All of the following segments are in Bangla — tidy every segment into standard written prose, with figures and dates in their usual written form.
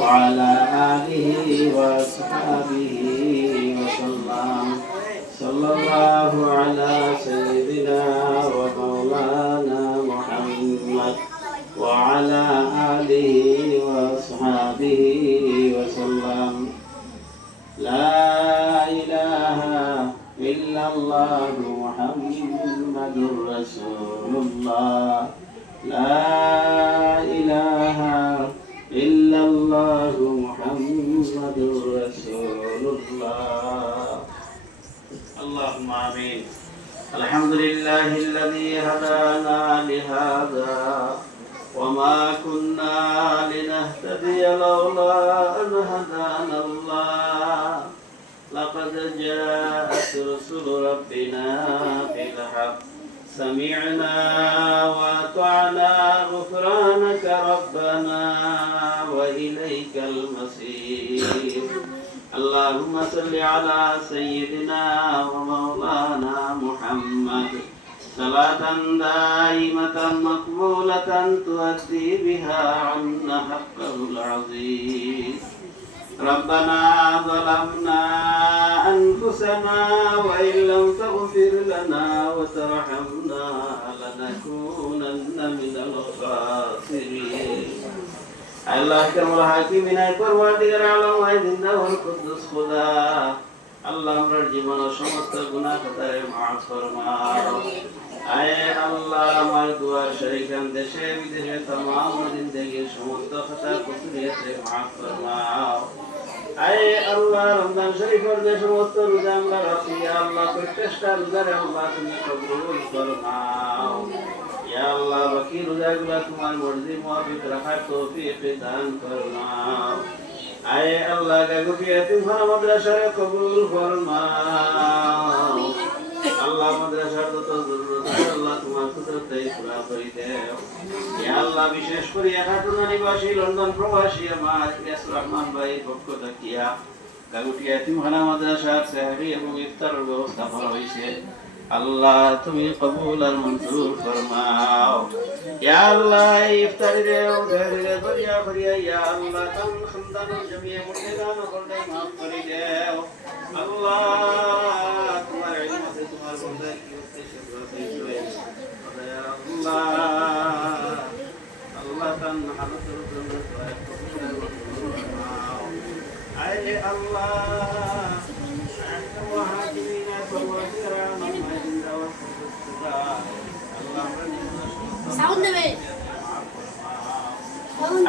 وعلى آله وأصحابه وسلم. صلى الله على سيدنا ومولانا محمد وعلى آله وأصحابه وسلم. لا إله إلا الله محمد رسول الله. لا إله إلا الله محمد رسول الله. اللهم آمين. الحمد لله الذي هدانا لهذا وما كنا لنهتدي لولا أن هدانا الله. لقد جاءت رسل ربنا بالحق سمعنا وأطعنا غفرانك ربنا وإليك المصير. اللهم صل على سيدنا ومولانا محمد صلاة دائمة مقبولة تؤدي بها عنا حقه العظيم. ربنا ظلمنا أنفسنا وإن لم تغفر لنا وترحمنا لنكونن من الخاسرين. আল্লাহ কামুল হাকিমিন পরওয়ারদিগার আলম ওয়াহিদুল কুদ্দুস খুদা আল্লাহ আমরার জীবন ও সমস্ত গুনাহ খাতায় মাফ ফরমাও। আয় আল্লাহ আমার দুয়ার শরীকান দেশে বিদেশে तमाम জিন্দেগীর সমস্ত খাতা কুসুরিয়াতে মাফ ফরমাও। আয় আল্লাহ রমজান শরীফের যে সমস্ত রোজা আমরা রাখি আল্লাহ প্রত্যেকটা রোজারে আল্লাহ তুমি কবুল ফরমাও। ইয়া আল্লাহ বাকি রোজাগুলো তোমার মর্জি মুতাবিক রাখার তৌফিক দান ফরমাও। আয় আল্লাহ গাগুফি এতিমখানা মাদ্রাসারে কবুল ফরমাও। আল্লাহ মাদ্রাসার যত জরুরত আল্লাহ তোমার কুদরতেই পুরা করে দাও। ইয়া আল্লাহ বিশেষ করে খাতুনা নিবাসী লন্ডন প্রবাসী আমার ইলিয়াস রহমান ভাই পক্ষ থাকিয়া গাগুফি এতিমখানা মাদ্রাসার সেহরি এবং ইফতারের ব্যবস্থা করা হয়েছে। আল্লাহ তুমি কবুল আর মঞ্জুর ফরমাও। ইয়া আল্লাহ ইফতারি রে ও দেরে বরিয়া বরিয়া ইয়া আল্লাহ তাম খানদানুল জামিয়া মুর্শিদান করতে মাফ করে দাও। আল্লাহ তোমার ইলম আছে তোমার বন্দা কি উদ্দেশ্য রয়েছে আল্লাহ আল্লাহ তান হালতের জন্য কবুল ফরমাও। আয় আল্লাহ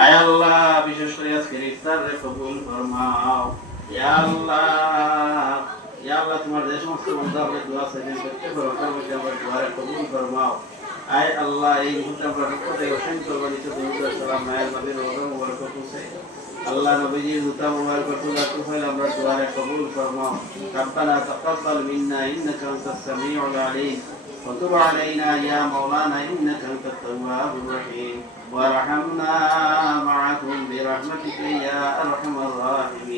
আয় আল্লাহ বিশেষ করে আজকের ইফতারে কবুল ফরমাও। ইয়া আল্লাহ তোমার যে সমস্ত বান্দাকে দোয়া চাইছেন প্রত্যেকের হকের মধ্যে আমার দোয়ারে কবুল ফরমাও। আয় আল্লাহ এই মুহূর্তে আমরা প্রত্যেক অসংখ্য বাড়িতে দরুদ সালাম মায়ের নবীর ওয়াদা মুবারক পৌঁছাই। আল্লাহ নবীজির জুতা মুবারক তুলা তুফাইল আমরা দোয়ারে কবুল ফরমাও। রব্বানা তাকাব্বাল মিন্না ইন্নাকা আনতাস সামিউল আলিম ওয়া তুব আলাইনা ইয়া মাওলানা ইন্নাকা আনতাত তাওয়াবুর রহিম ওয়ারহামনা মা'আহুম বিরহমাতিকা ইয়া আরহামার রাহিমিন।